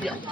Yeah, okay.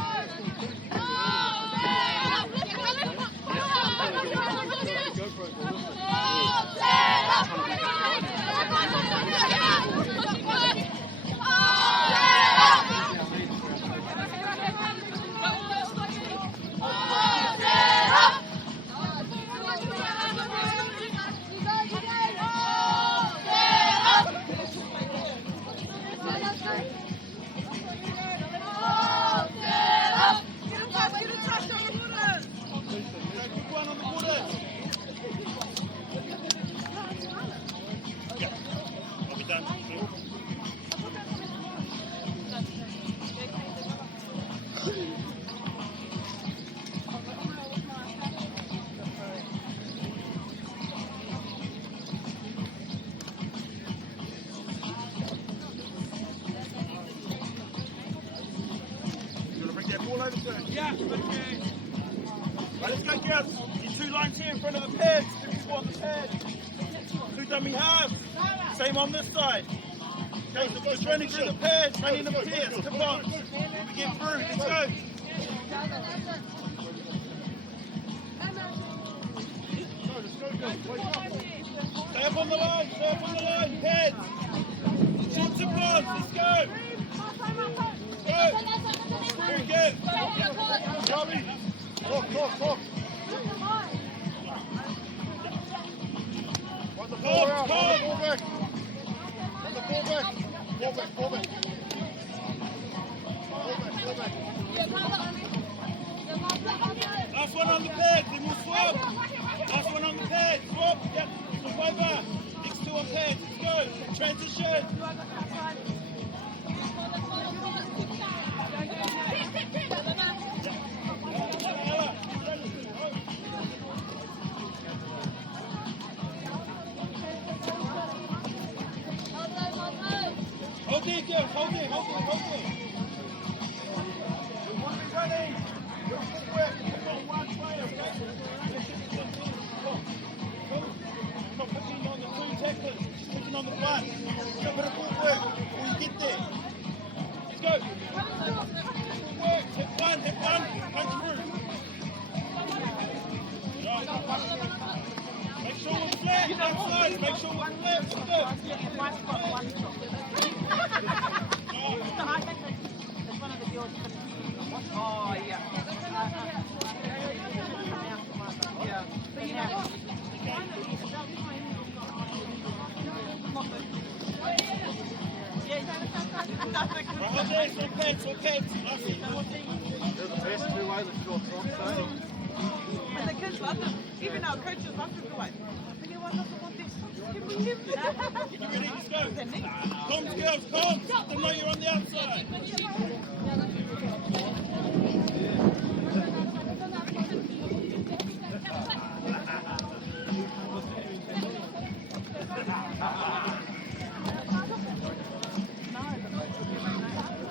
Right, let's go, girls. Your two lines here in front of the pads. Two people on the pad. Two dummy halves. Same on this side. Okay, so just running through the pads, running the pairs. Come on. We get through. Let's go. Stay up on the line. Stay up on the line. Pads. Shorts and bonds. Let's go. Go. Very good. Robbie. Talk. Want the ball out. Want the ball back. Want the ball back. Ball back. Ball back. Last one on the pads, then we'll swap. Last one on the pads. Swap. Yep. Look over. Next two on pads. Let's go. Transition. Hold it, girls. Hold it. We want to be running. Your footwork. Come on, one player. Not pushing on the two tacklers. Pushing on the front. Go for the footwork when you get there. Let's go. Footwork. Hit one. Punch through. Make sure we're flat. Outside. Make sure we're flat. Let's go. Oh, yeah. Okay. They're the best two ways to score from. And the kids love them. Even our coaches love to do it. Anyone doesn't want this? Get you ready, let's go. Comms, girls, comms. Let them know you're on the outside.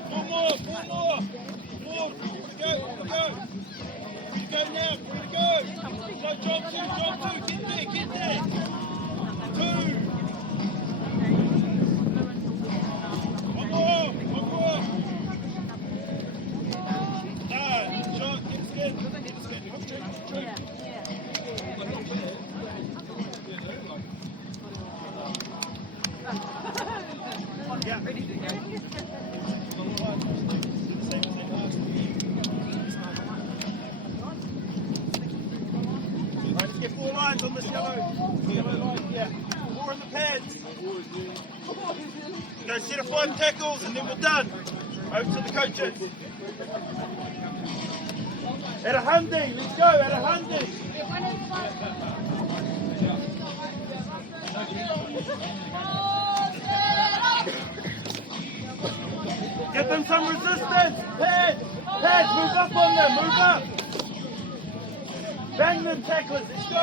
Four more. Go. We go now. So drop two. Get there. Two. One more. Shot, get scared. Yeah, ready to go. Let's get 4 lines on this yellow line. Yeah. 4 in the pads. Go set of 5 tackles and then we're done. Over to the coaches. At a hundy, let's go, at a hundy. Get them some resistance. Pads, move up on them, move up. Bang them tacklers, let's go.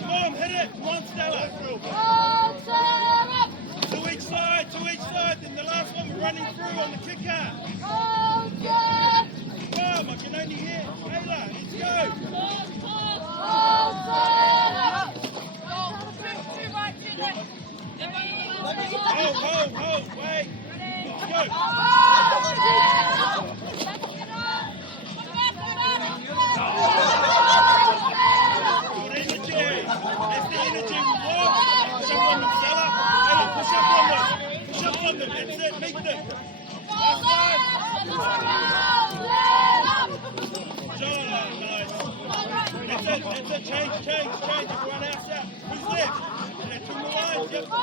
Come on, hit it. Come on, Stella. To each side, then the running through on the kicker. Come, I can only hear. Ayla, let's go. Hold, wait. Let's go. Good energy. That's the energy we want. Push up on them, Stella. Ayla, push up on them. Push up on them. That's it, make them. That's right. Nice. That's it. Change. Everyone else out. Who's left? Yeah, two more lines. Yep, go.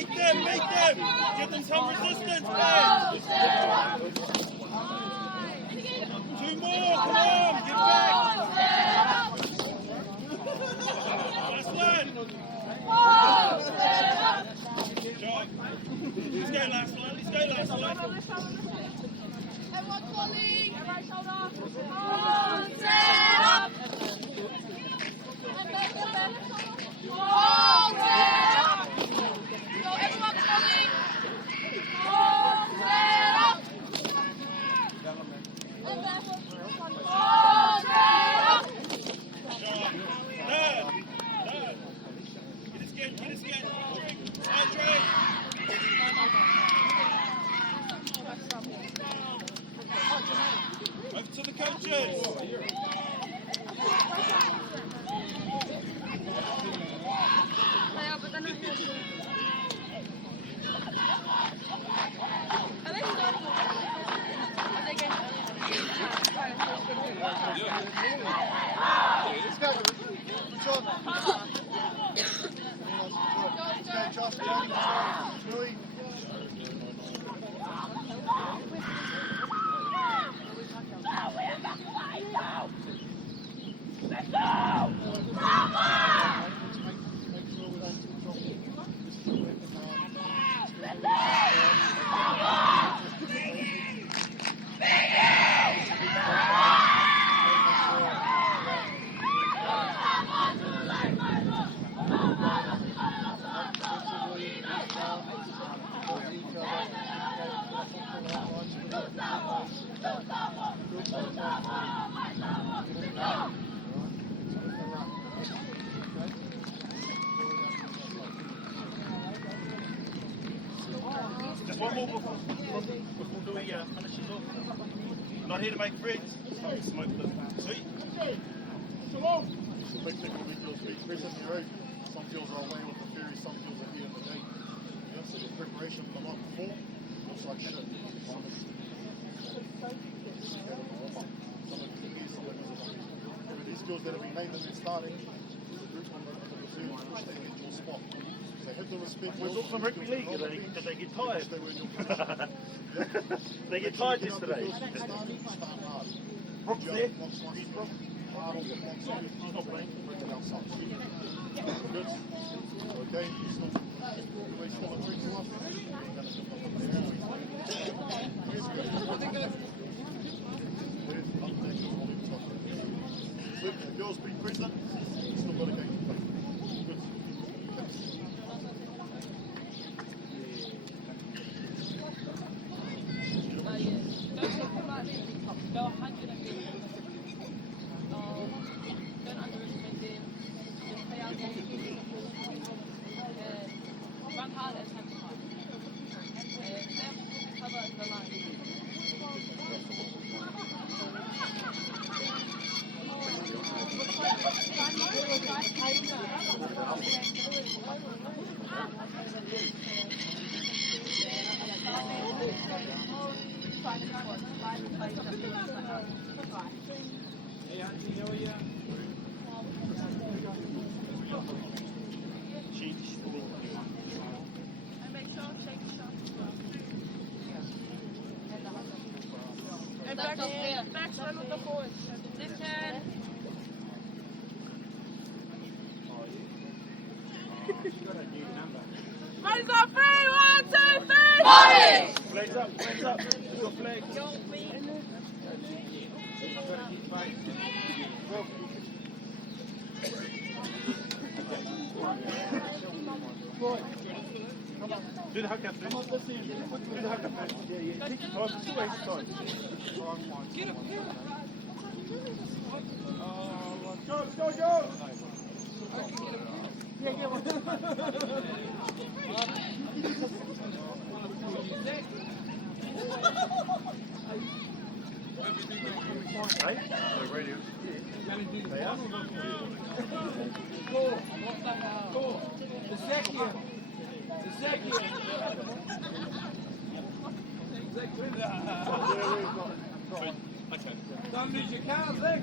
Make them. Give them some resistance, man. Two more. Come on. Get back. Last one. Good job. Let's go last one. Everyone calling. Everyone shoulder. Get us again. Andre. Over to the coaches. Just one more before we finish this off. Not here to make friends. Smoke them. See? The big thing will be girls being present in the road. Some girls are away with the ferry, some girls are here in the day. Yeah, so the preparation for the night before looks like shit. Some of these girls that have been named in their starting, the group number of the reserve, which they get your spot. They have the respect. We talked from rugby league. Did they get tired? They were in your position. They get tired yesterday. Start hard. Brooks there. He's Brooks. Hard on the front side. He's not playing. Bring it outside. Good. Okay. He's not. He's got a trick to us. Good. The girls be present. Still got a game to play. Good. Go 150. Don't underestimate them. Just play out there. Run hard and touch hard. Cover the line. Back run with the forwards. Left hand. Money's on 3, 1, 2, 3. Flags up. Your flag. Do the hook up there. Do the hook up there. Yeah. Take your time. Two ways time. Go. Yeah, get one. Right? The radio. They are. Go. The second. Okay. Don't lose your car, Zach.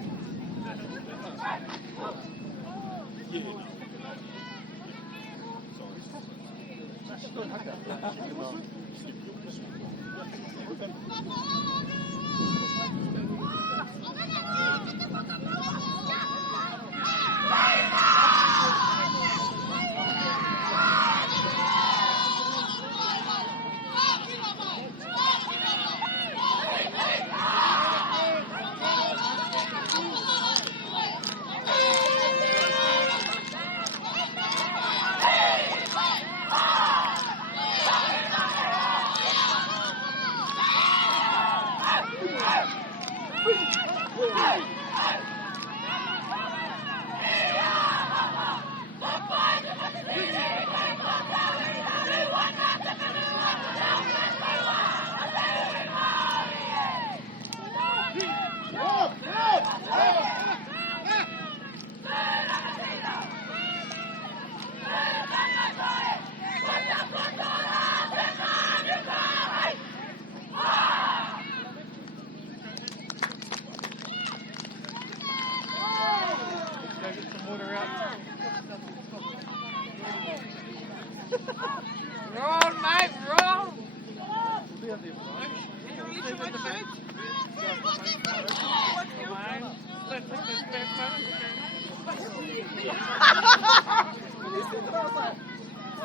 Roll, mate, roll.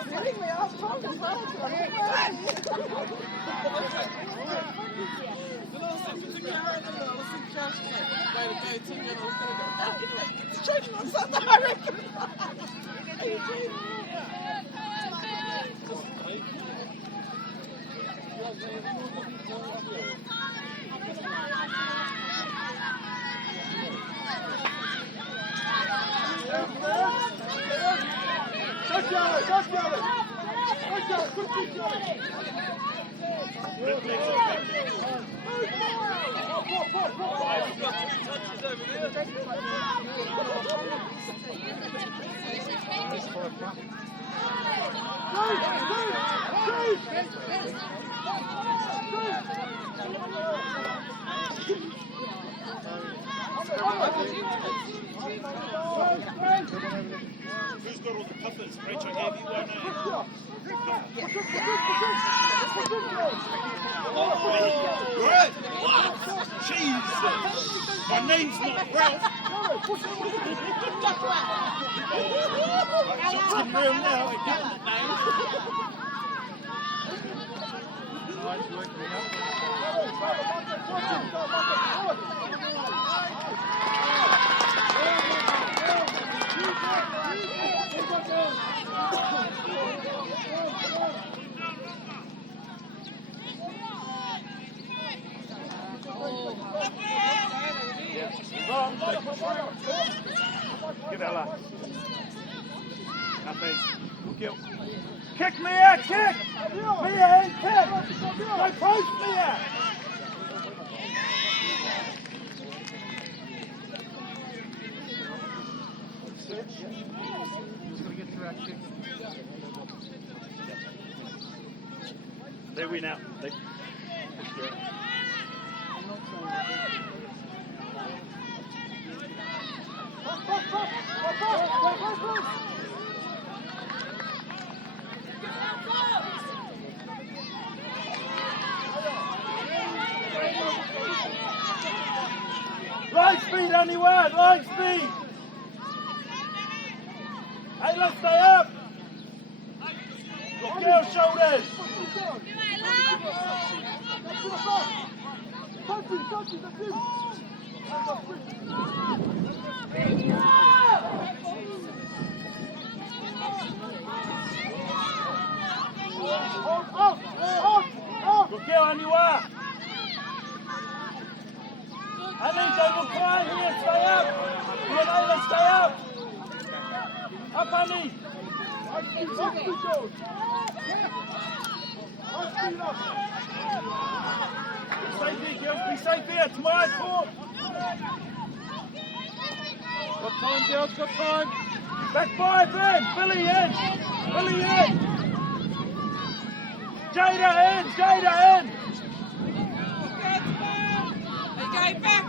Seriously, I was talking Who's got all the puffers? Rachel, I gave you one. Right. Jesus. My name's not Ralph. It's in real now. Give that lap. Nothing. Kill. Kick Mia! Kick! Mia, kick! Go post Mia! They win out. They Light speed, anyone! Light speed! Hey, let's stay up! Got girl shoulders! one you are. Annie, don't look behind here, stay up. Renata, stay up. Up, Annie. Be safe here, girls, be safe here. It's my court. Got time, girls, got time. Back 5 in. Billy in. Billy in. Jada in. Jada in. Okay, back.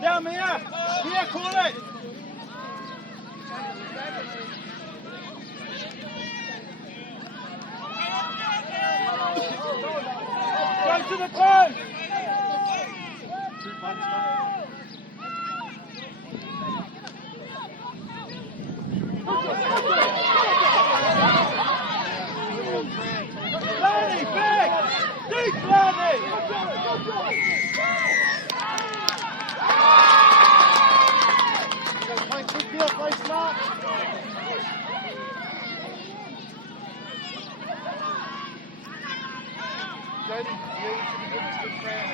Down here. Here, call it. Go to the close. Lanny, big! Deep, Lanny! Play quick here, play smart. Jody, you should be giving us good friend.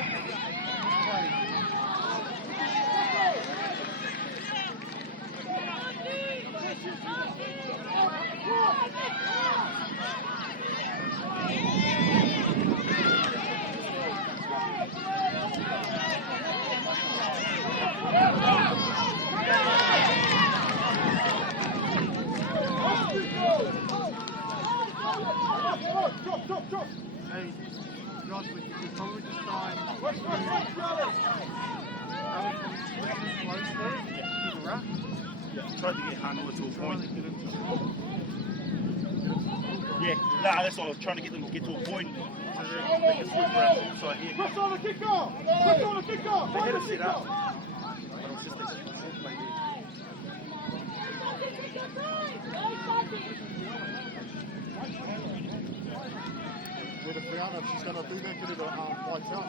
Hey, Josh, we probably just try and Tried to get Hanover to a point. Yeah, nah, that's all. I was trying to get them to get to a point. They can flip around the side here. Press on the kick off! Press on the kick off! They Find had the to sit kick up. off! But it's just they just play there. With a Brianna, she's going to do that, get it lights out.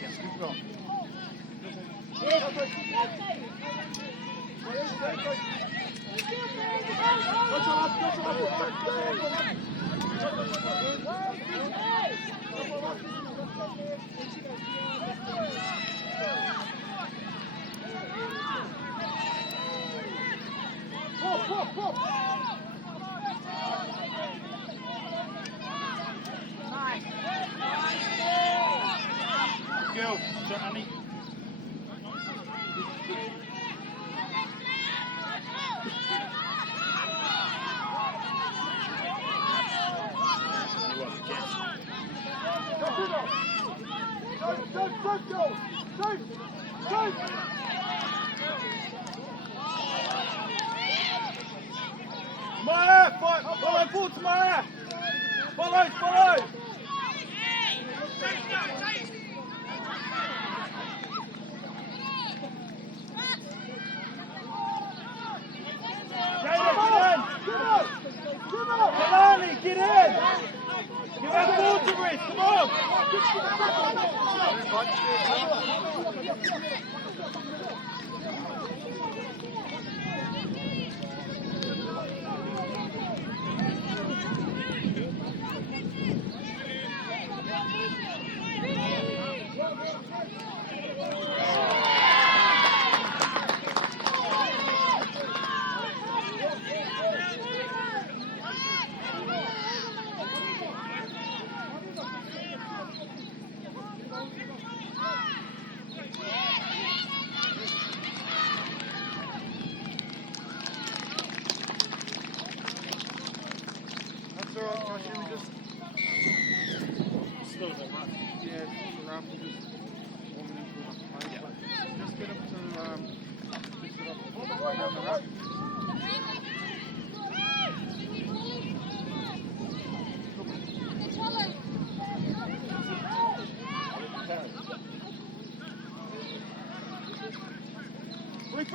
Yes, good well. Girl, Annie. Maya, follow, pull to Maya. Follow. Kalani, get in! Give that ball to Rhys, come on!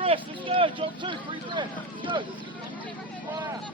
drifts, let's go. Job 2, 3 drifts. Let's go. Wow.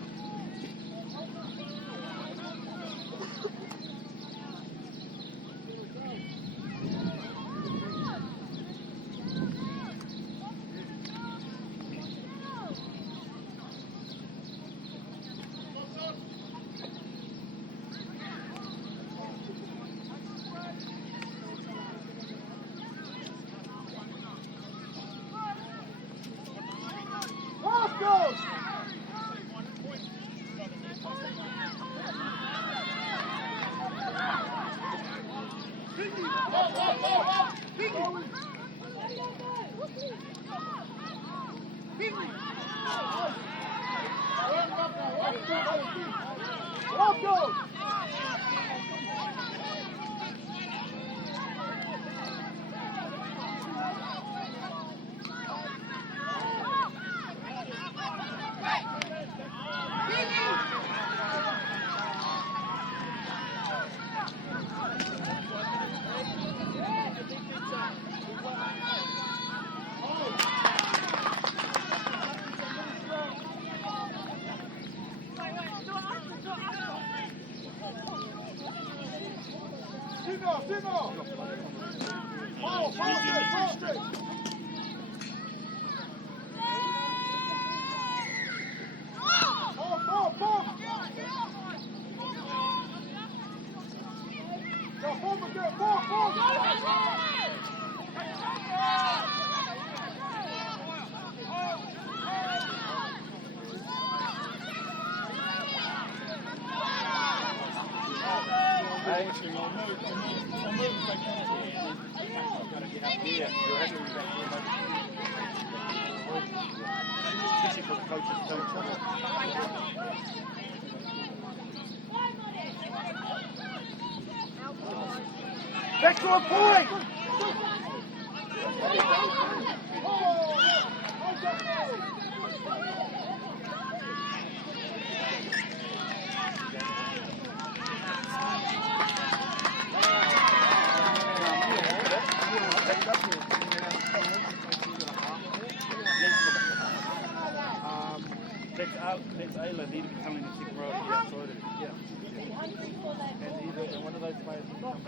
Excellent point! That's Ayla need to be coming to kick row outside of it. Yeah. And either one of those players can come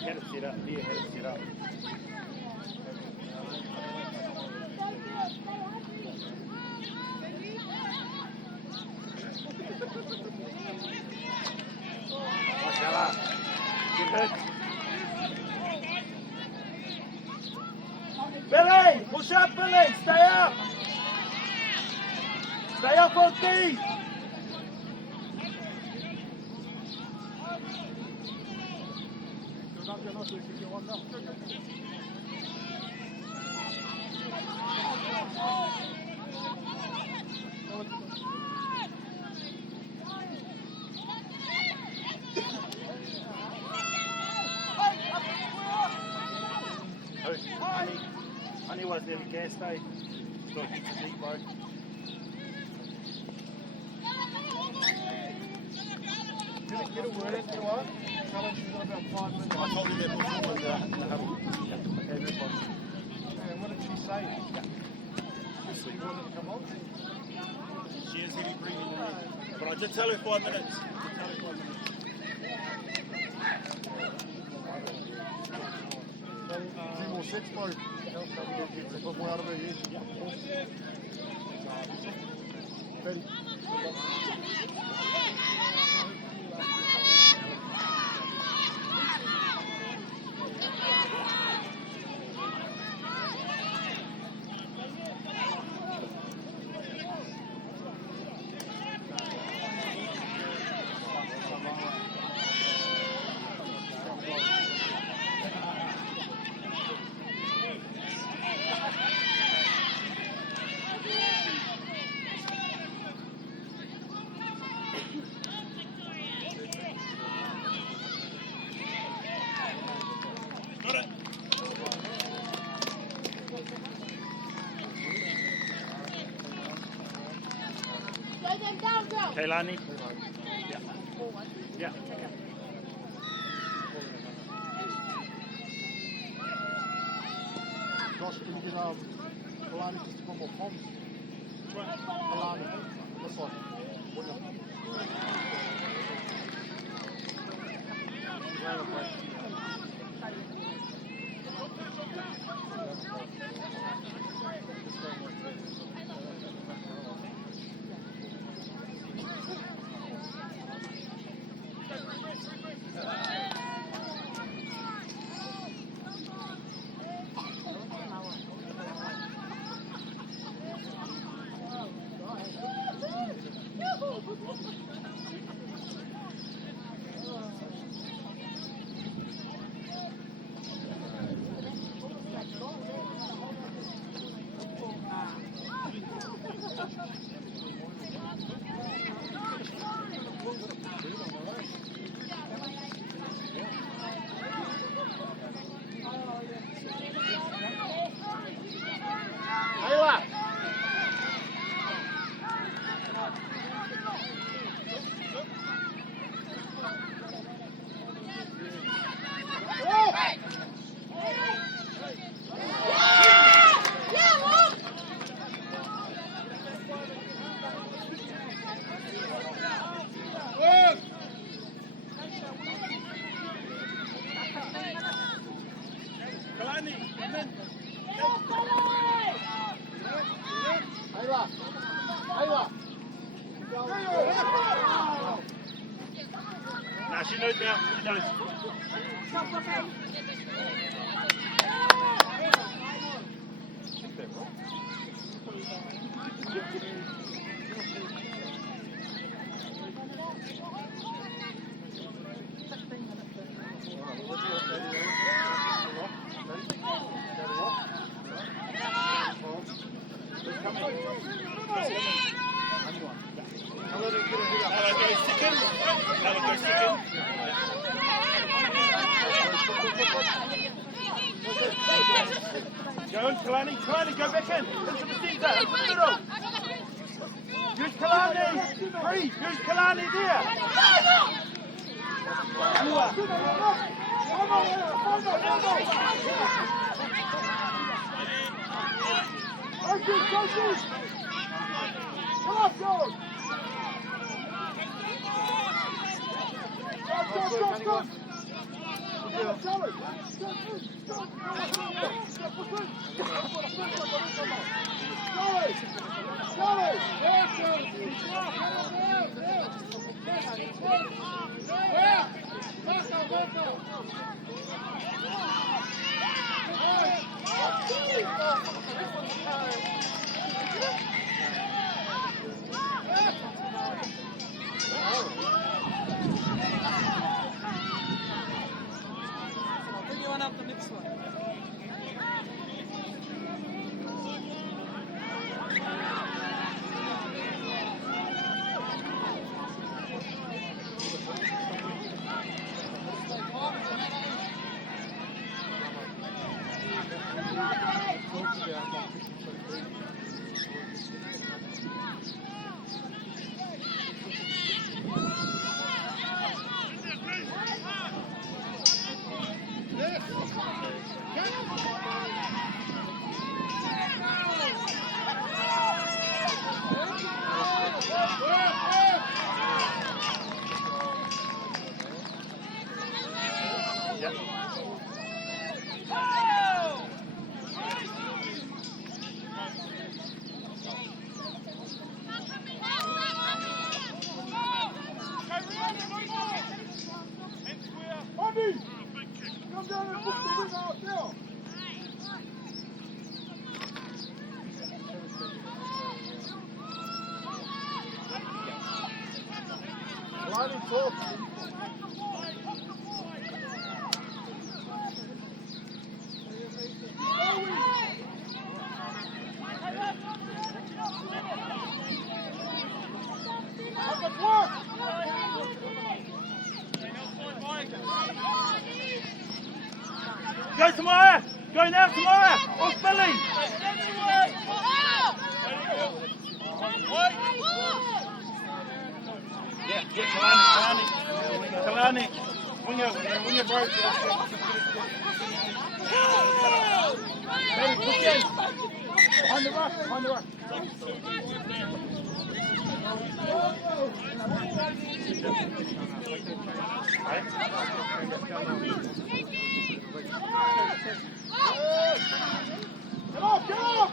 Had it set up here, had it set up. Good hit. Billy, push up, Billy. Stay up. Stay up on D. Honey was there at gas day. So it's a deep road. Get a word in to us. Tell us you've got about 5 minutes. I told you that before in the huddle. Okay, that's fine. And what did she say? Just so you wanted to come on? She is heavy breathing in there. But I did tell her 5 minutes. Few more sets, bro. Get a bit more out of her, yeah. Ready. Kaylani? Yeah. Yeah. Josh, can you get Kalani just to come more palms? Kalani. This one. Nah, she knows now. She knows. Go, Kalani, Kalani, go back in. Into the centre, into the middle. Use Kalani. Free, use Kalani there. Come on, go! Go! Bring you one up the next one. Come down and put the ring out there. Gliding talk. Go Tamara! Go now, Tamara! Off Billy! Yeah, Kalani. Winger broke. On the rush, on the rush. Come on, come on!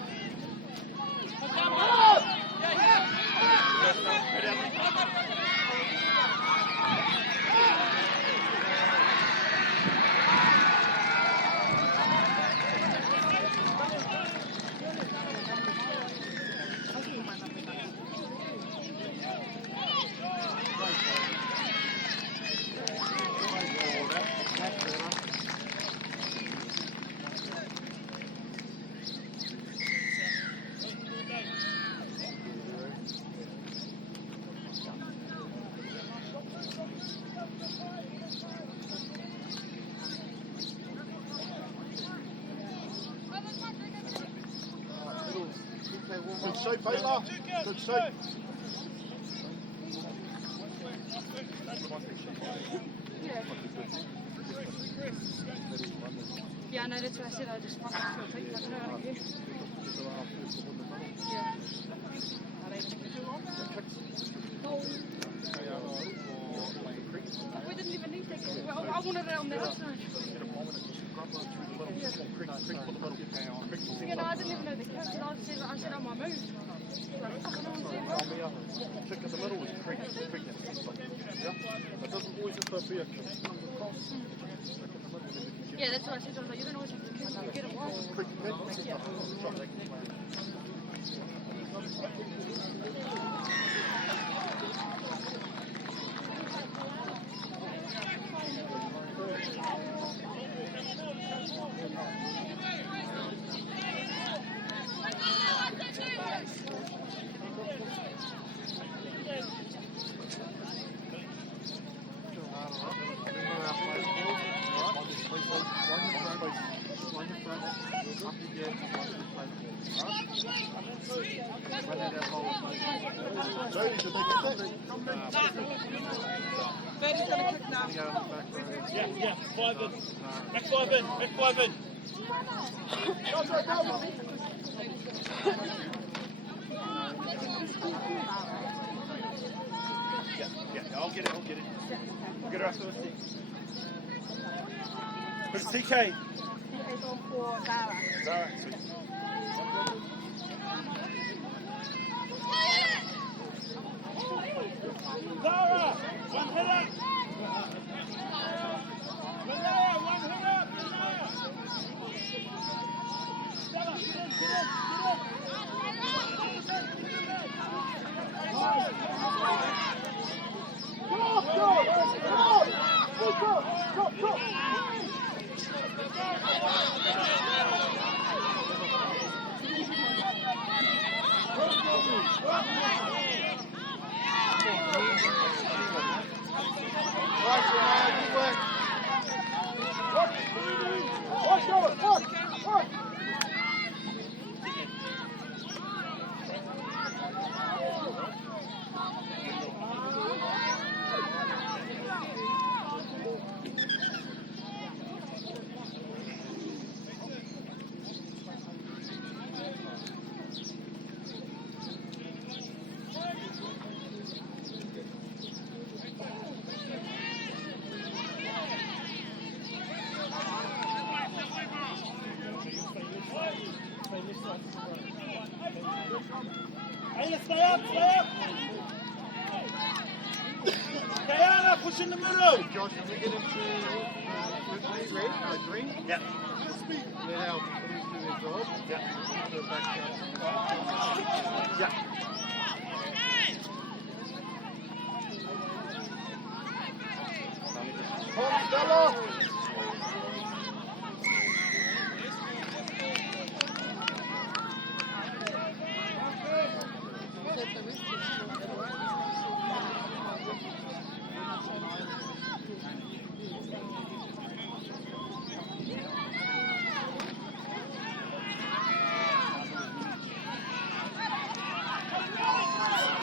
Good shape, Ayla. Good shape. Yeah, no, that's what I said. I just want to take that out of here. Yeah. We didn't even need that. I wanted it on the outside. Yeah, no, I didn't even know the coach. I said on my move. Check in the middle is creek. Yeah? It doesn't always have to be a kick comes across. Yeah, that's what I said. I was like, you don't always have to get it wrong. Creek head. Ladies, did they get that? Birdie's gonna kick now. Yeah, 5 in. Back 5 in, back 5 in. Yeah, I'll get it. We'll get her after the stick. Who's TK? TK's on for Zara. Zara. Zara, one hit up. Malaya, one hit up. Stella, get in. Go. Ayla, stay up. Diana, push in the middle. Josh, can we get into green? Yeah. Let our police do their job. Yeah. Go back down. Yeah. Come on, Stella.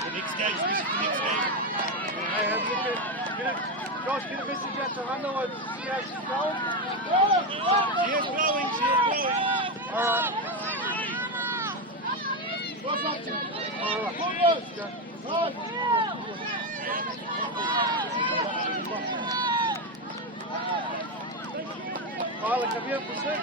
The next game. Hey, have a look at, Josh, get a message out to Hannah and see how she's going. She is blowing, she is blowing. All right. Violet, come here for a sec.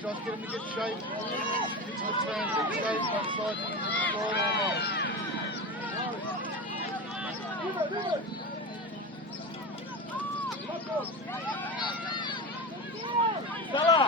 Josh, get him to get shape. Get to the transit shape, one side, Stella!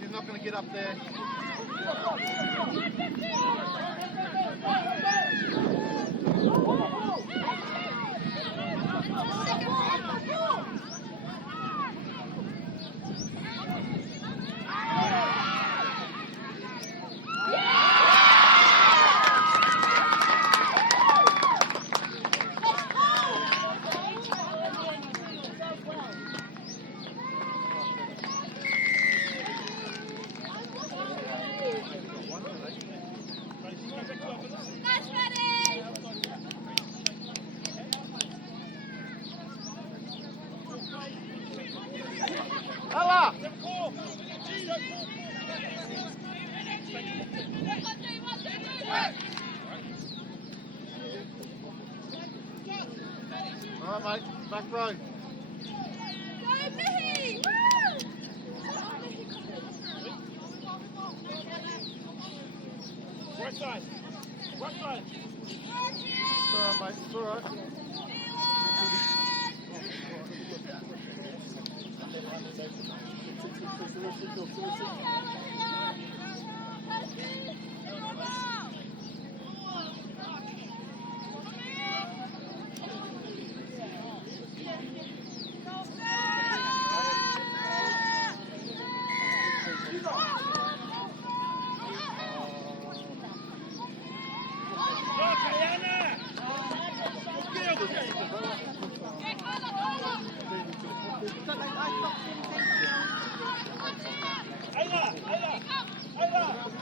She's not going to get up there. All right, mate. Back row. Right side. Right side. It's all right, mate. It's all right. Ayla,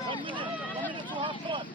1 minute to half time.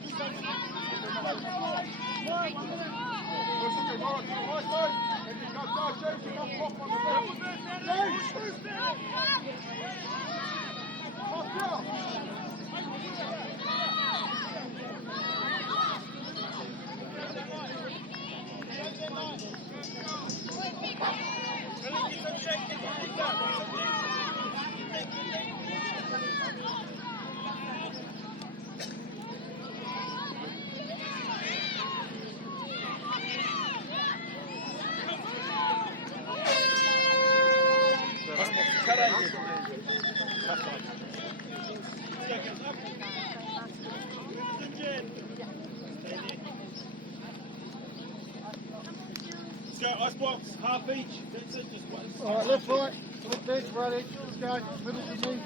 Let's go, icebox, half each. That's it, just one. All right, left, right. Left, left, right edge. Let's go. Middle to me.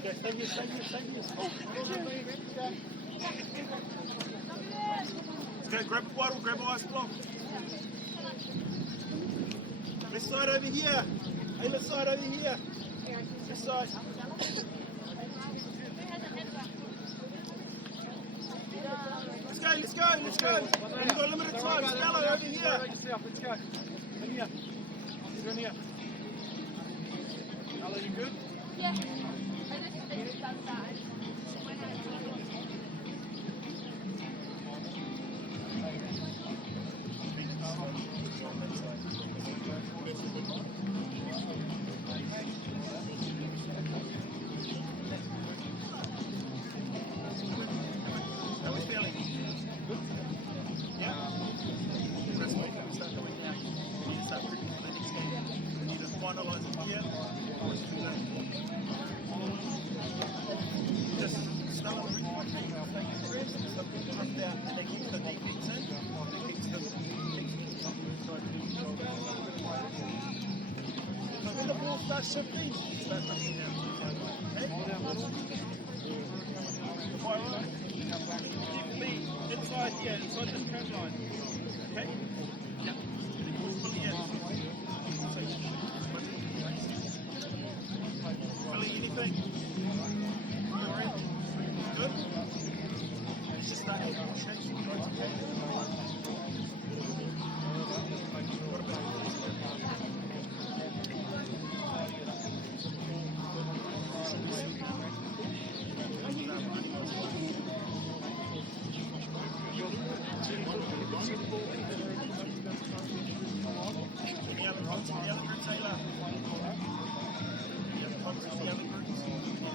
Okay, stay here. Let's go, grab a bottle, grab an ice block. This side over here. Hey, this side over here. This side. Let's go. We've got a limited time. Stella over here. Let's go. In here. You're in here. Ella, you good? Yeah. How are we feeling? Good? Yeah? Rest weight levels start going down. We need to start predicting the next game. We need to finalise it here. Just start on the ring. Take a breath. Some people drift out and they keep the knee kicks in. They keep the But when the ball starts shifting, start knocking down. Okay? Fire on. Keep me inside this trend line. Okay? Yeah. Billy, anything? Good? It's just that Any other groups, Taylor? Any other groups, any other groups?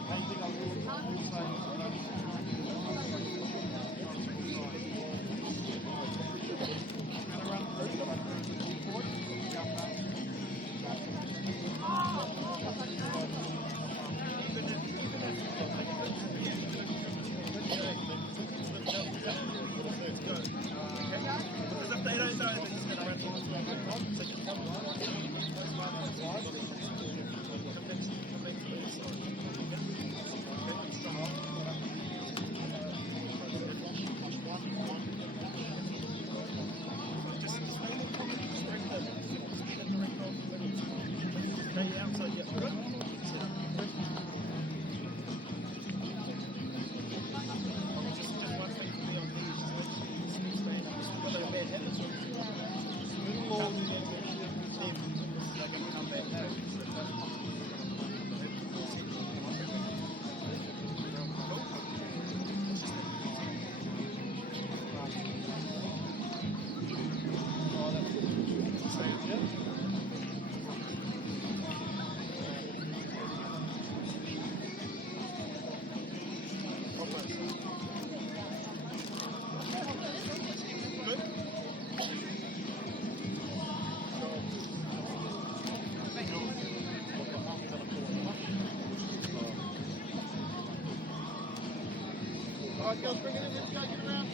Alright, girls, bring it in. Let's go, get around.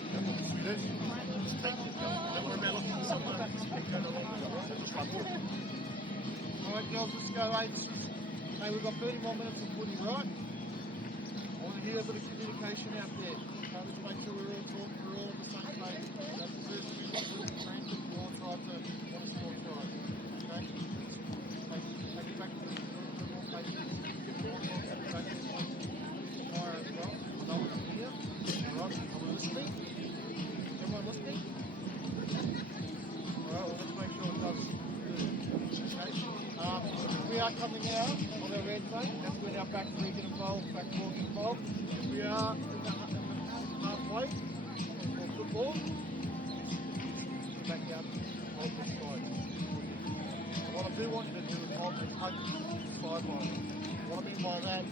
Don't worry about looking for someone. Alright, girls, let's go, eh? Hey, we've got 30 more minutes of footy, right? I want to hear a bit of communication out there. Let's make sure we're all talking, we're all on the same page. That's the first thing we've got to do. Train to all try to want to score tries. Okay? Take it back to the more patience. Get more concentration. Fire as well. No one here. Alright, are we listening? Everyone listening? Alright, well, let's make sure it does. We are coming out of our red zone. That's when our back three get involved, back four get involved. We are in the halfway for football. Back out on the side. What I do want you to do is hold the touch sideline. What I mean by that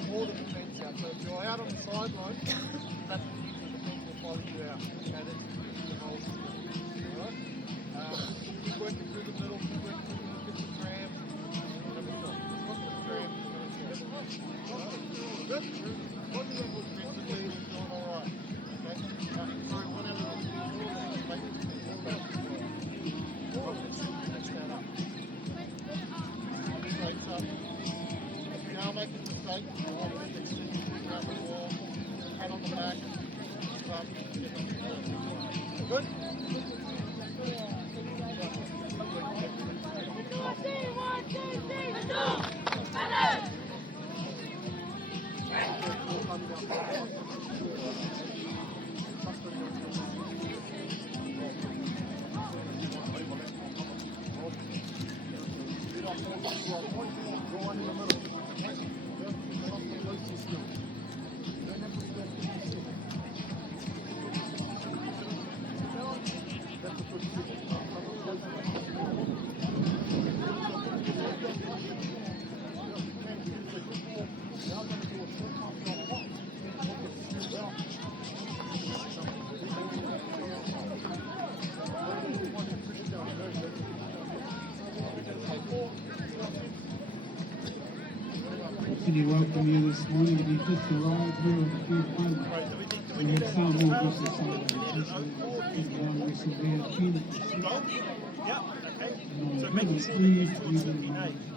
is more the defence out. So if you're out on the sideline, that's the defence will follow you out. Okay, that's the whole thing. Alright? Keep working through the middle, keep working through the middle, get the tram. Good. What do you think was defensively was doing all right? Okay. Sorry, whatever. Make it mistakes up. If you are making mistakes, you want to fix it. Grab the ball, pat on the back, good. We welcome you this morning to be just arrived here on the field home. We have far more business on the one we should be at Yeah, okay. So and make on it the sure three, that we it's will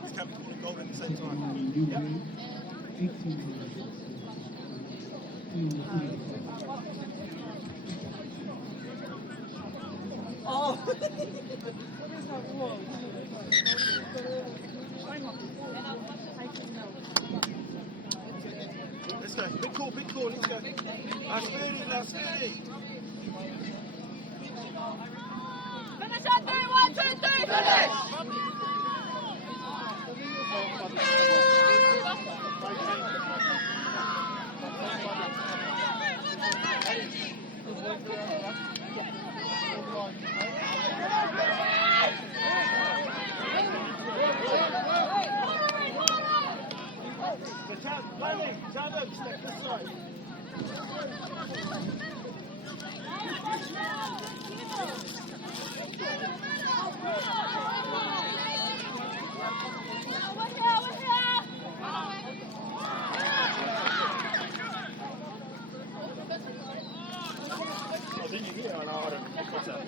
it's capital and gold at the same take time. on you Yeah. 18 minutes. Oh. What is that? Whoa. Let's go. Big call, let's go. Last 30, last 30. Finish on 3, 1, 2, 3, finish! Tell them, step this side. Oh, didn't you hear? No, I don't know. What's that?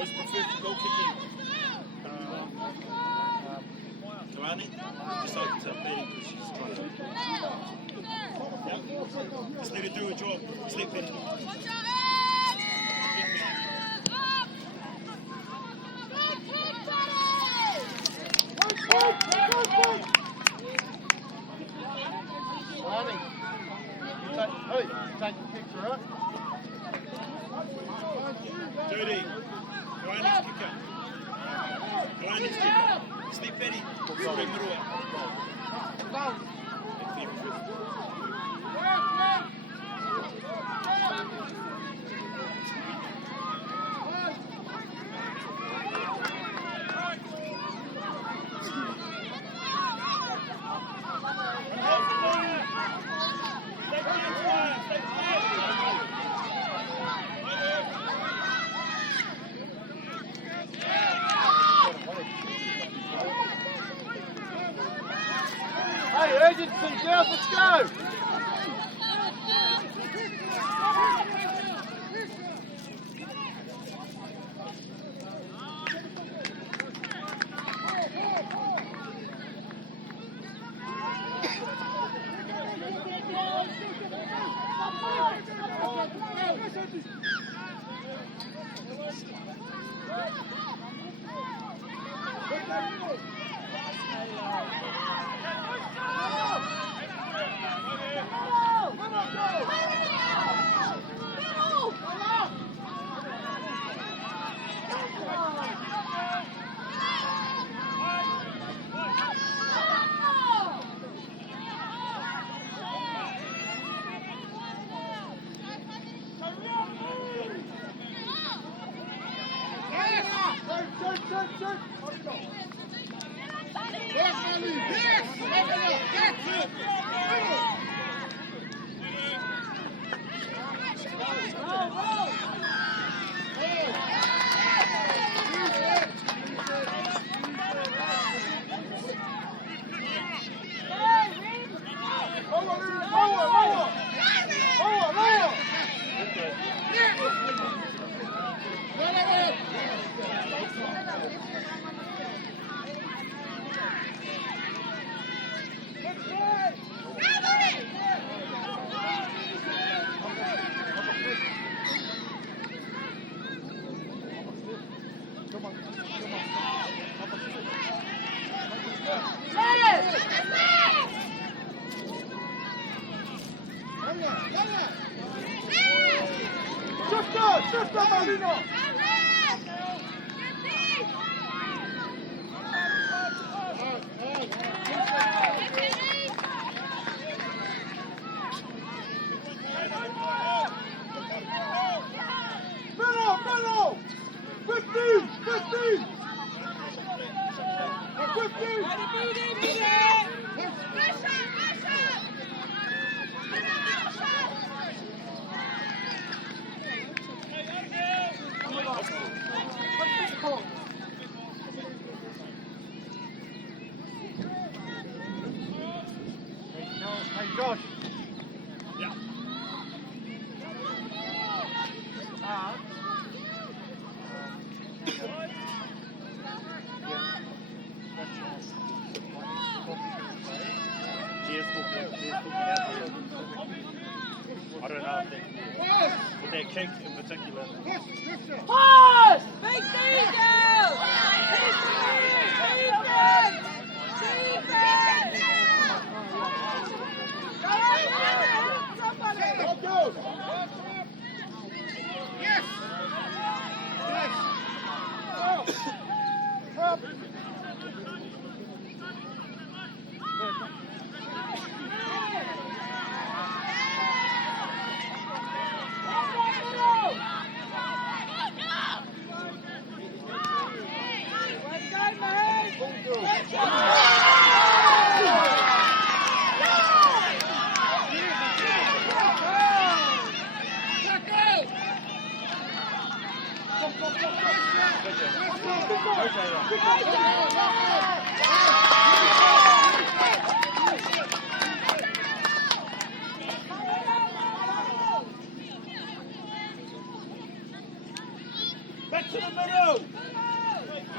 Who's preferred goal kicking? Joanne? Just like to Betty because she's trying to. Yeah? Just let her do her job. Just let Betty do it. Hey, take the picture, right? Dirty. Joanne's kicker. Joanne's kicker. Slip Betty. Bring it away. distance, girls, let's go! Szybko, Malino! Bello! 15! 15! 15! Hey, Josh. Yeah. I don't know if with their kicks in particular. Pause! Big defense! Defense! Go, go! Yes! Yes! Help! Back to the middle!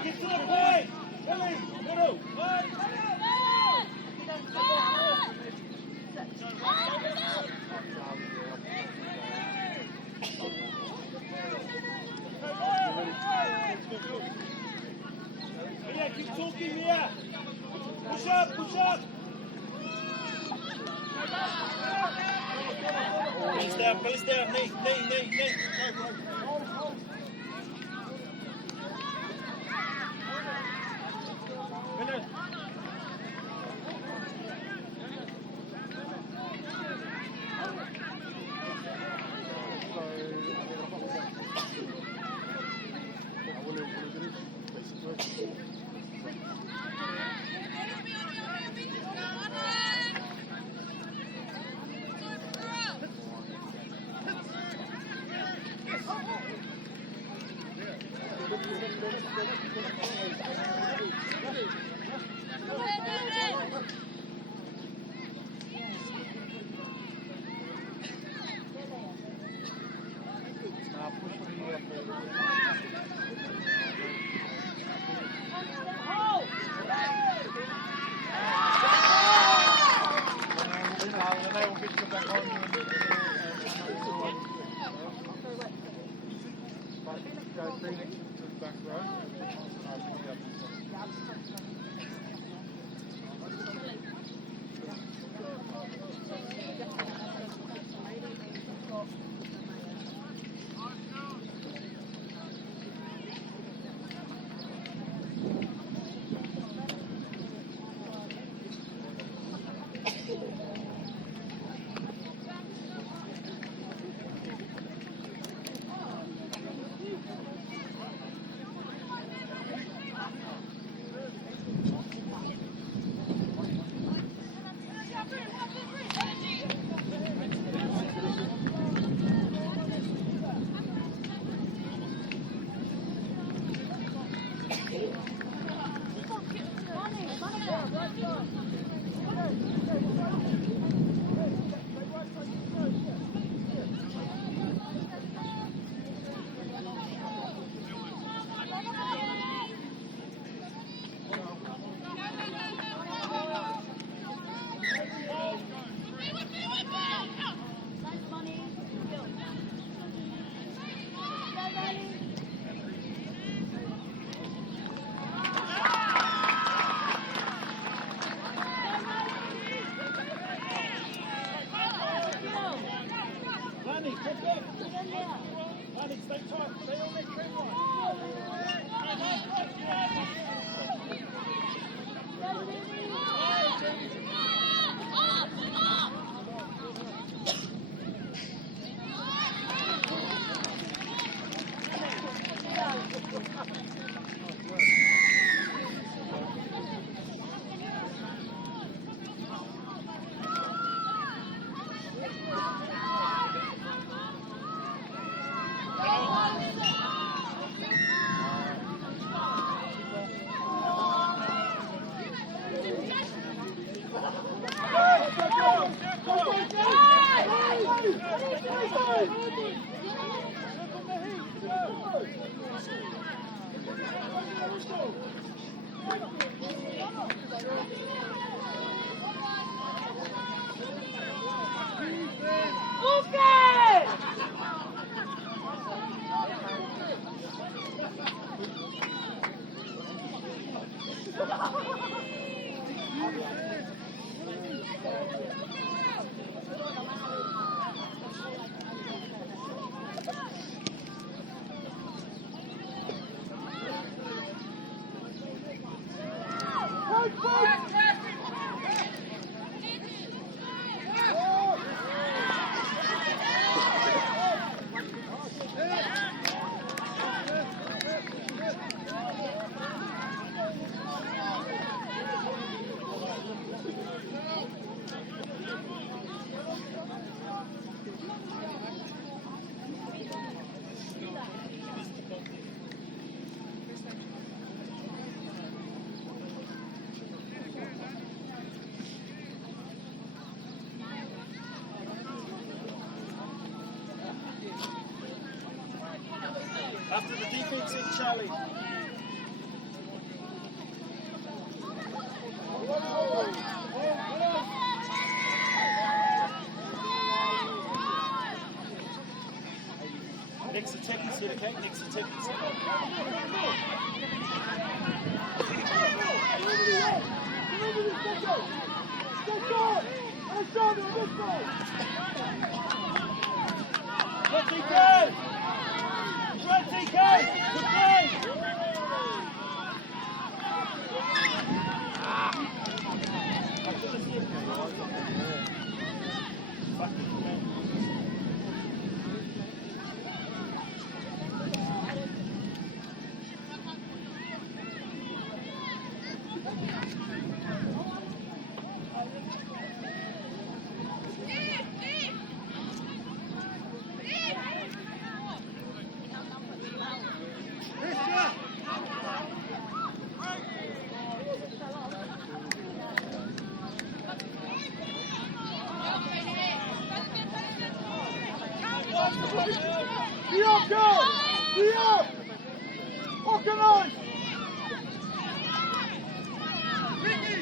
Get to the point! Billy, middle! Yeah, keep talking, Mia! Push up, push up! Face down, knee. Finish. then they will get you back on. Go through next to the back row. Lanny, get up. Lanny, stay tight. Stay on this trend after the defensive challenge. Next attack is here, okay? Next attack is Let me go! Right, TK! Good play! Be up, girl! Be up! Organize! Ricky!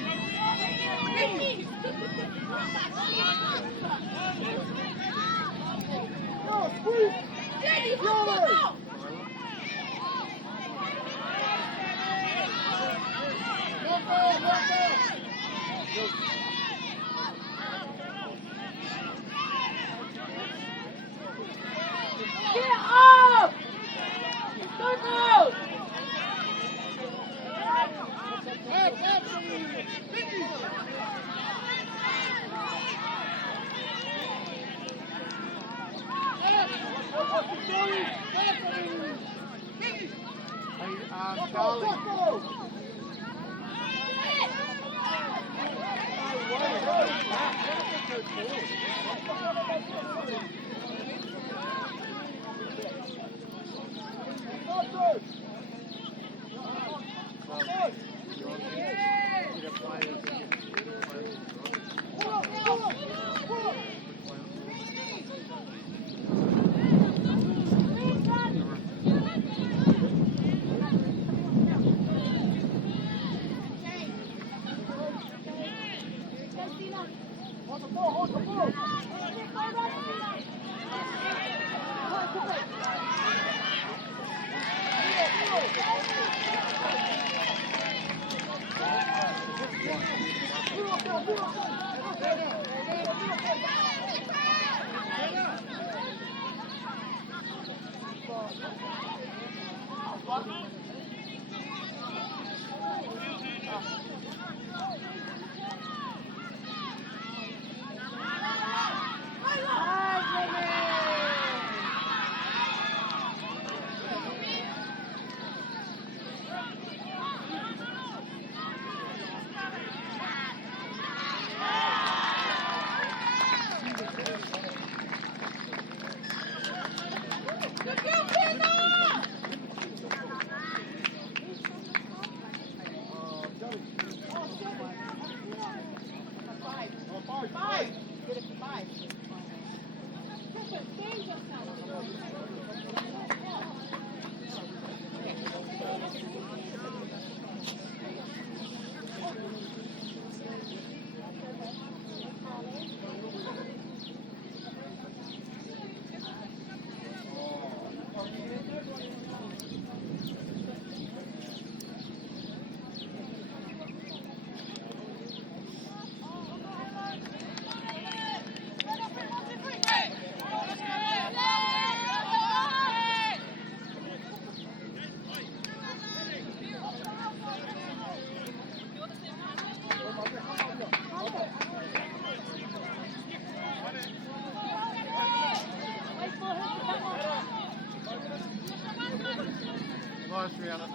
Nice, Rihanna.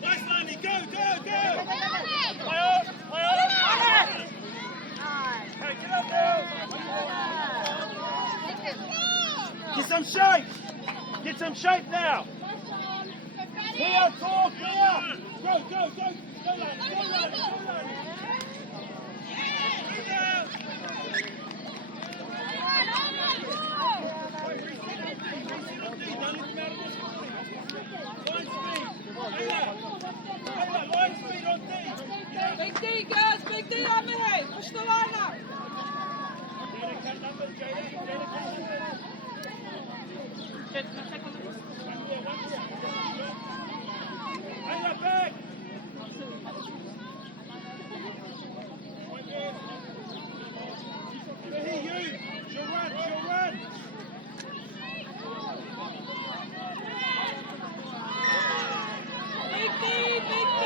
Nice, Lanny. Go, go, go. Hey, get up now. Get some shape. Get some shape now. Here, talk, here. Go, go, go. Go, Lanny. Go, Lanny. Go, Lanny. Big D, girls, big D on me. Push the line up. Back. Hey, you. Joran. Big D, big D.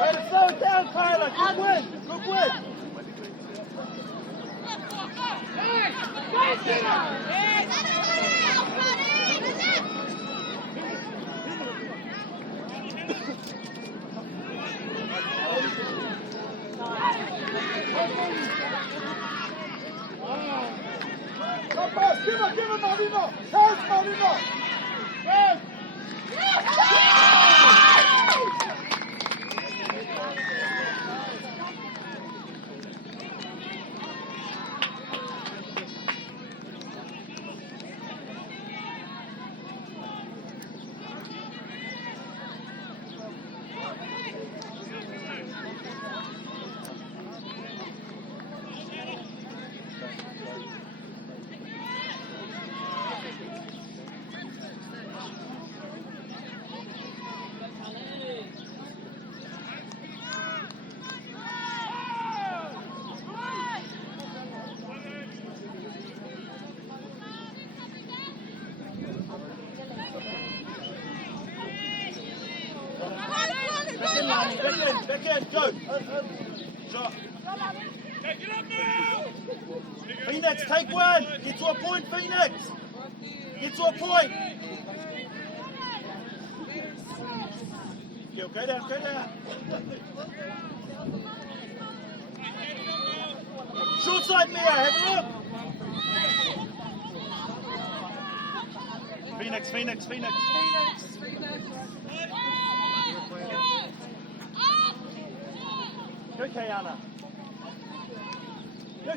Way to slow it down, Tyler. Good win. Good win. Give it, Marino. Pass, Marino. Pass. back in, go. Shot. Phoenix, take one. Get to a point, Phoenix. Get to a point. Go down, go down. Short side, Mia, have a look. Phoenix. Go, Kayana. Go,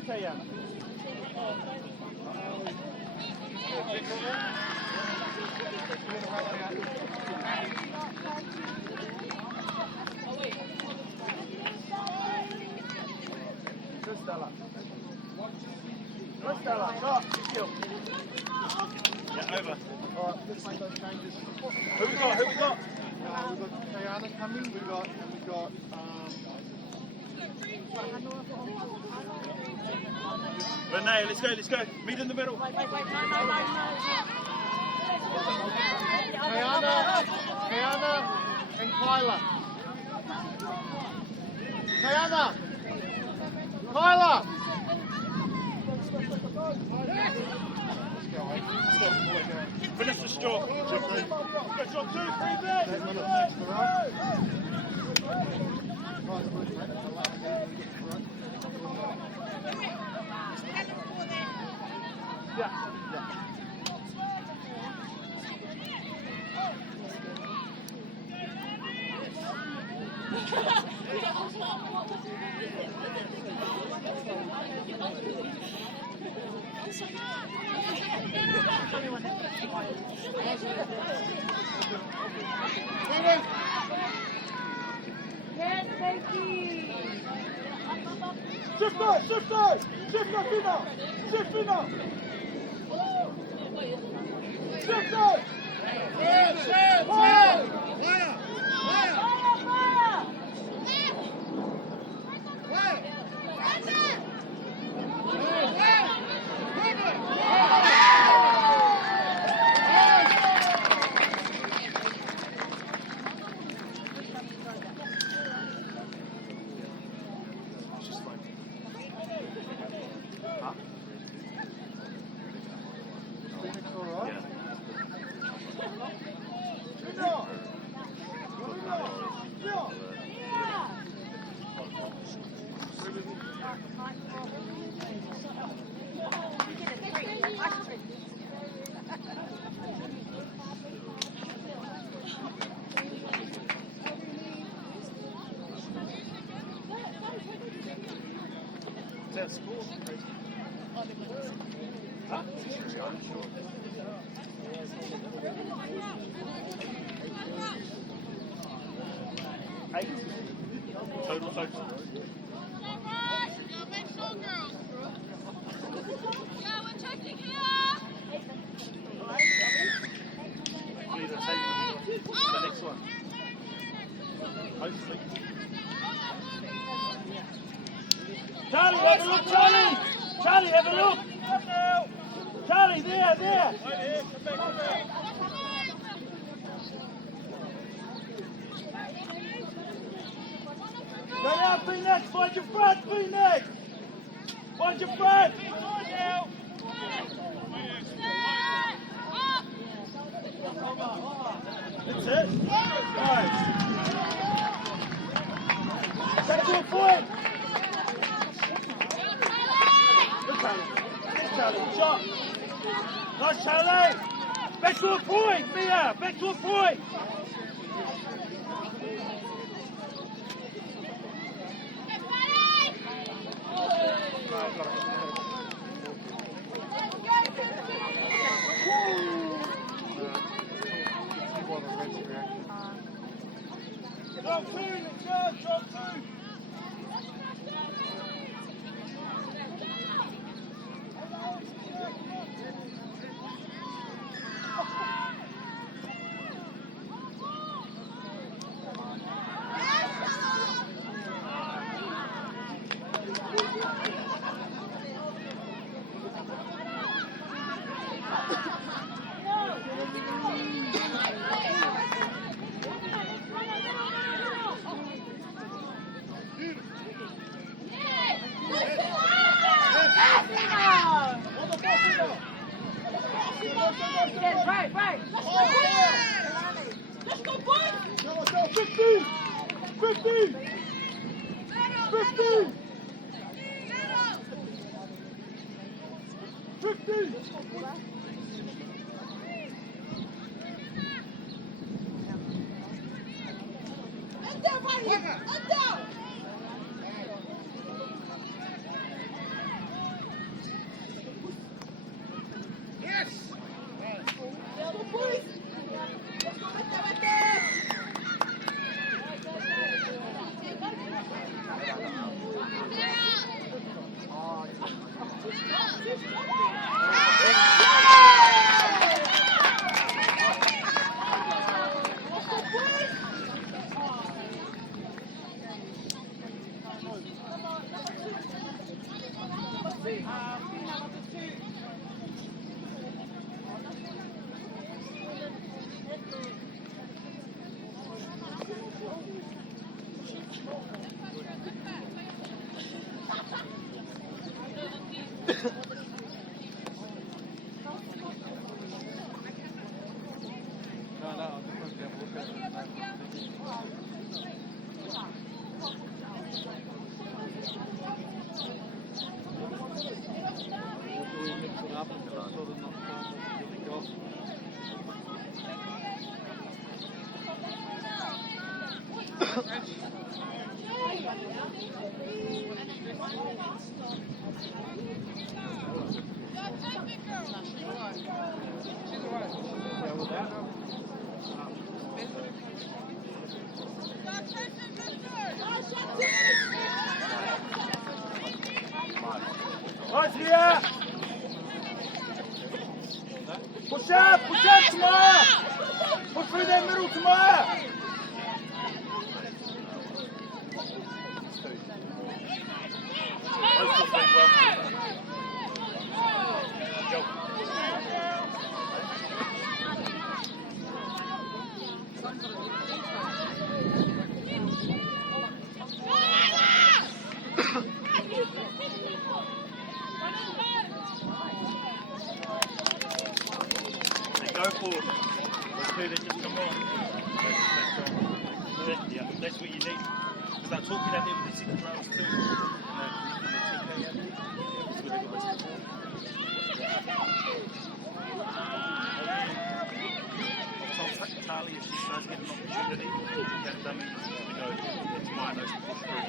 Stella. Shot. Kill. Yeah, over. Alright, let's make those changes. Who we got? We've got Kayana coming, we've got Renee, let's go. Meet in the middle. Kayana and Kyla. Kyla! Finish the stroke. Go, shot 2, 3 8. Total. The next one. Hopefully. Charlie, have a look, Charlie! Charlie, have a look! Charlie, there! Go down, Phoenix! Find your front, Phoenix! Find your front! That's it. Nice. Back to a point. Good Charlie. Shot. Nice, Charlie. Back to a point, Mia. Back to a point. Drop 2, drop 2. Right here! Push up, Tamara! Push through that middle, Tamara! Go forward. Let's do this, just come on. Yeah, that's what you need. Because I'm talking at them with the 6 rounds too. Charlie, if she does get an opportunity, that dummy to go, it's mine, to push through.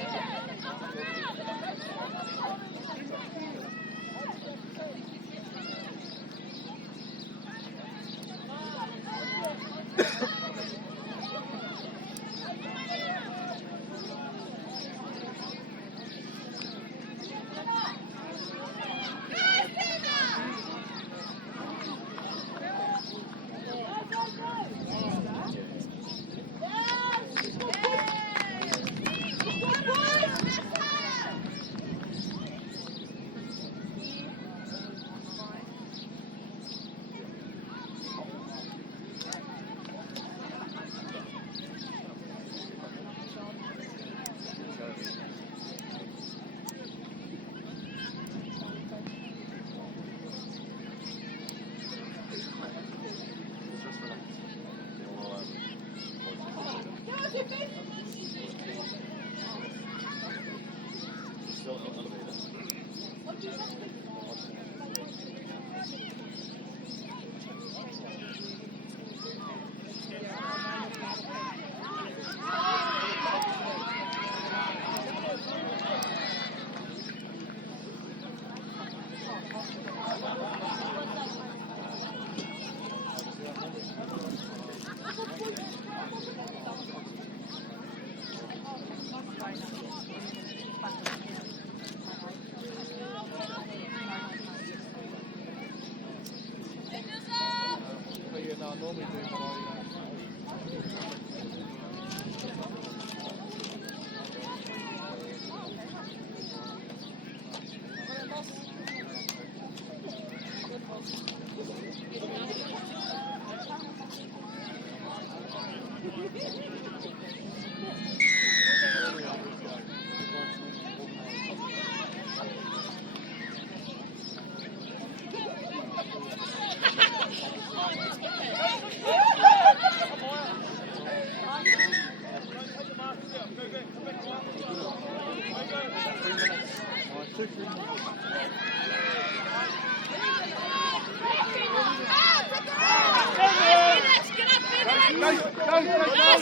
Go, go, go,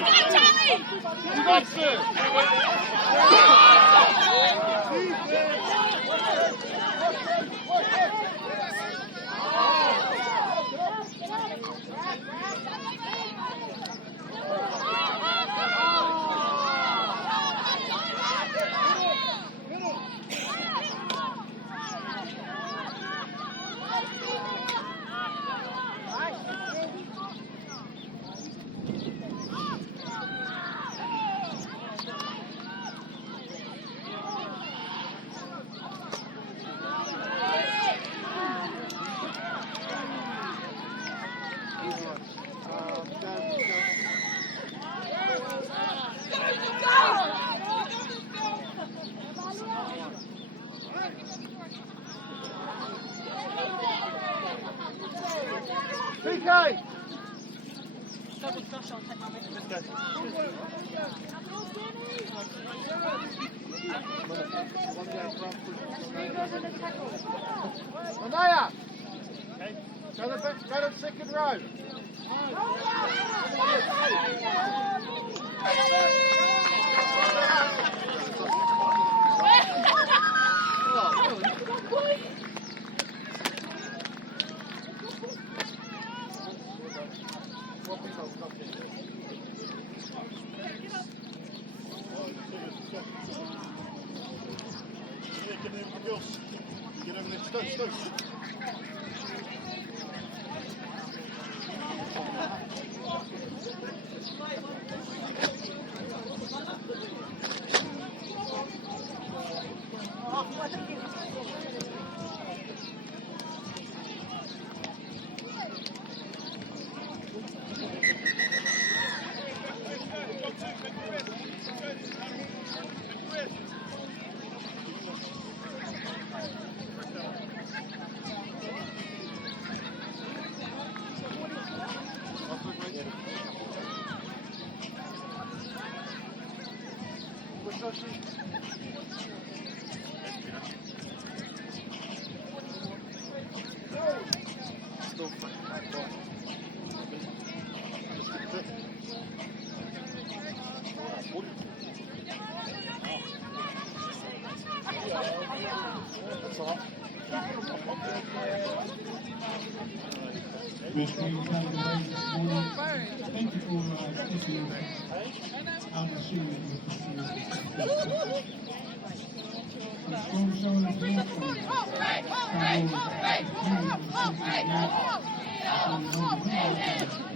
go. You got this. PK! Anaya! Go to second row. Get over there, Stoke. We're staying tight away this morning. Thank you for sticking with us. I'm assuming you can see us. Strong shoulders here from Carol.